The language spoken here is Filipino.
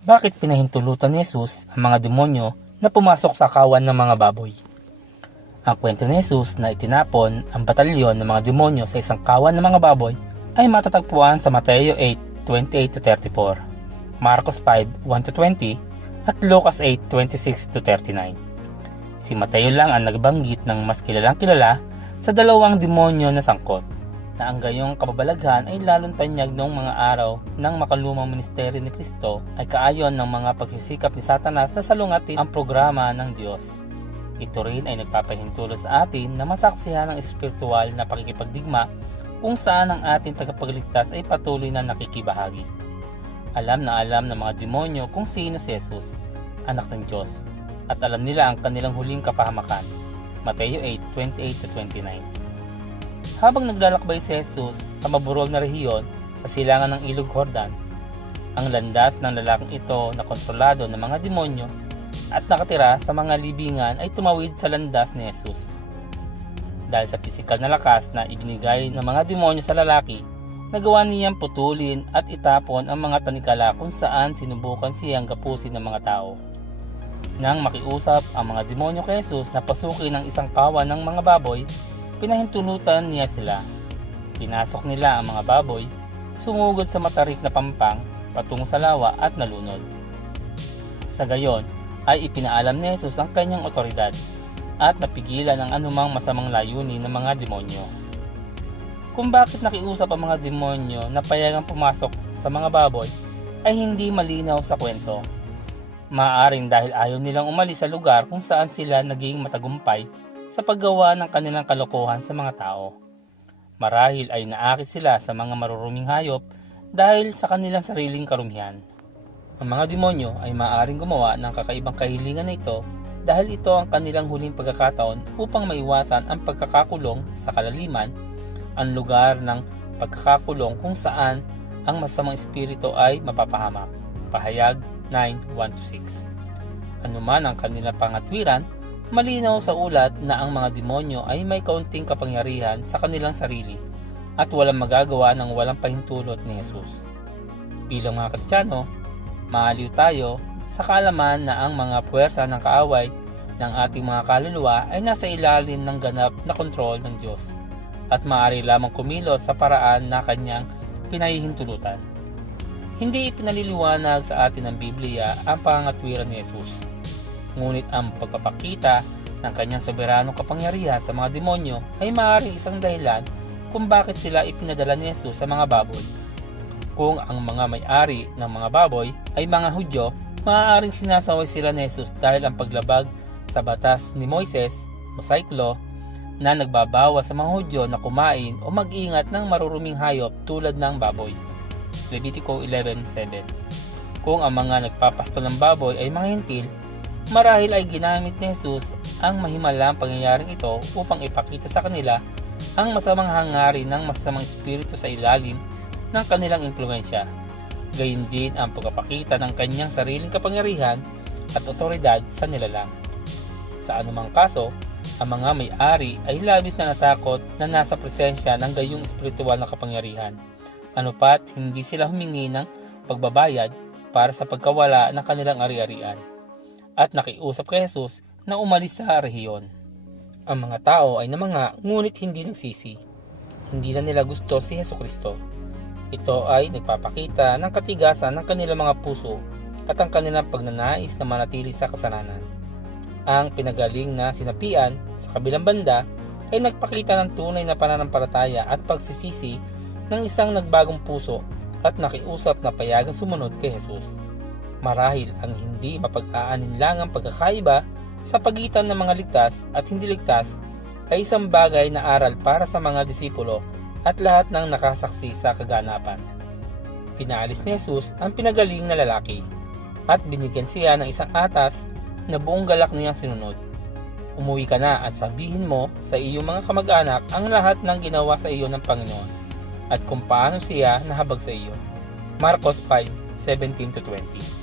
Bakit pinahintulutan ni Jesus ang mga demonyo na pumasok sa kawan ng mga baboy? Ang kwento ni Jesus na itinapon ang batalyon ng mga demonyo sa isang kawan ng mga baboy ay matatagpuan sa Mateo 8, 28-34, Marcos 5, 1-20 at Lucas 8, 26-39. Si Mateo lang ang nagbanggit ng mas kilalang kilala sa dalawang demonyo na sangkot na ang gayong kababalaghan ay lalong tanyag noong mga araw ng makalumang ministeryo ni Kristo ay kaayon ng mga pagsisikap ni Satanas na salungatin ang programa ng Diyos. Ito rin ay nagpapahintulo sa atin na masaksihan ang espiritual na pakikipagdigma kung saan ang ating tagapagligtas ay patuloy na nakikibahagi. Alam na alam ng mga demonyo kung sino si Jesus, anak ng Diyos, at alam nila ang kanilang huling kapahamakan. Mateo 8, 28-29 Habang naglalakbay si Jesus sa maburol na rehiyon sa silangan ng Ilog Jordan, ang landas ng lalaking ito na kontrolado ng mga demonyo at nakatira sa mga libingan ay tumawid sa landas ni Jesus. Dahil sa pisikal na lakas na ibinigay ng mga demonyo sa lalaki, nagawa niyang putulin at itapon ang mga tanikala kung saan sinubukan siyang gapusin ng mga tao. Nang makiusap ang mga demonyo kay Jesus na pasukin ang isang kawan ng mga baboy, pinahintulutan niya sila. Pinasok nila ang mga baboy, sumugod sa matarik na pampang patungo sa lawa at nalunod. Sa gayon, ay ipinaalam ni Jesus ang kanyang otoridad at napigilan ang anumang masamang layunin ng mga demonyo. Kung bakit nakiusap ang mga demonyo na payagang pumasok sa mga baboy ay hindi malinaw sa kwento. Maaaring dahil ayaw nilang umalis sa lugar kung saan sila naging matagumpay sa paggawa ng kanilang kalokohan sa mga tao. Marahil ay naakit sila sa mga maruruming hayop dahil sa kanilang sariling karumihan. Ang mga demonyo ay maaaring gumawa ng kakaibang kahilingan na ito dahil ito ang kanilang huling pagkakataon upang maiwasan ang pagkakakulong sa kalaliman, ang lugar ng pagkakakulong kung saan ang masamang espiritu ay mapapahamak. Pahayag 9.1-6 Anuman ang kanilang pangatwiran, malinaw sa ulat na ang mga demonyo ay may kaunting kapangyarihan sa kanilang sarili at walang magagawa ng walang pahintulot ni Jesus. Bilang mga Kristiyano, maaliw tayo sa kaalaman na ang mga puwersa ng kaaway ng ating mga kaluluwa ay nasa ilalim ng ganap na kontrol ng Diyos at maaari lamang kumilos sa paraan na kanyang pinahihintulutan. Hindi ipinaliliwanag sa atin ng Biblia ang pangatwiran ni Jesus. Ngunit ang pagpapakita ng kanyang soberanong kapangyarihan sa mga demonyo ay maaaring isang dahilan kung bakit sila ipinadala ni Jesus sa mga baboy. Kung ang mga may-ari ng mga baboy ay mga Hudyo, maaaring sinasaway sila ni Jesus dahil ang paglabag sa batas ni Moises, Mosaic Law, na nagbabawa sa mga Hudyo na kumain o mag-ingat ng maruruming hayop tulad ng baboy. Levitico 11.7 Kung ang mga nagpapasto ng baboy ay mga hintil, marahil ay ginamit ni Jesus ang mahimalang pangyayaring ito upang ipakita sa kanila ang masamang hangarin ng masamang espiritu sa ilalim ng kanilang impluensya. Gayun din ang pagpapakita ng kanyang sariling kapangyarihan at otoridad sa nilalang. Sa anumang kaso, ang mga may-ari ay labis na natakot na nasa presensya ng gayong espiritual na kapangyarihan. Ano pat hindi sila humingi ng pagbabayad para sa pagkawala ng kanilang ari-arian. At nakiusap kay Jesus na umalis sa rehiyon. Ang mga tao ay namanga ngunit hindi nagsisi. Hindi na nila gusto si Heso Kristo. Ito ay nagpapakita ng katigasan ng kanilang mga puso at ang kanilang pagnanais na manatili sa kasalanan. Ang pinagaling na sinapian sa kabilang banda ay nagpakita ng tunay na pananampalataya at pagsisisi ng isang nagbagong puso at nakiusap na payagang sumunod kay Jesus. Marahil ang hindi mapag-aaninlangang pagkakaiba sa pagitan ng mga ligtas at hindi ligtas ay isang bagay na aral para sa mga disipulo at lahat ng nakasaksi sa kaganapan. Pinaalis ni Jesus ang pinagaling na lalaki at binigyan siya ng isang atas na buong galak niyang sinunod. Umuwi ka na at sabihin mo sa iyong mga kamag-anak ang lahat ng ginawa sa iyo ng Panginoon at kung paano siya nahabag sa iyo. Marcos 5:17-20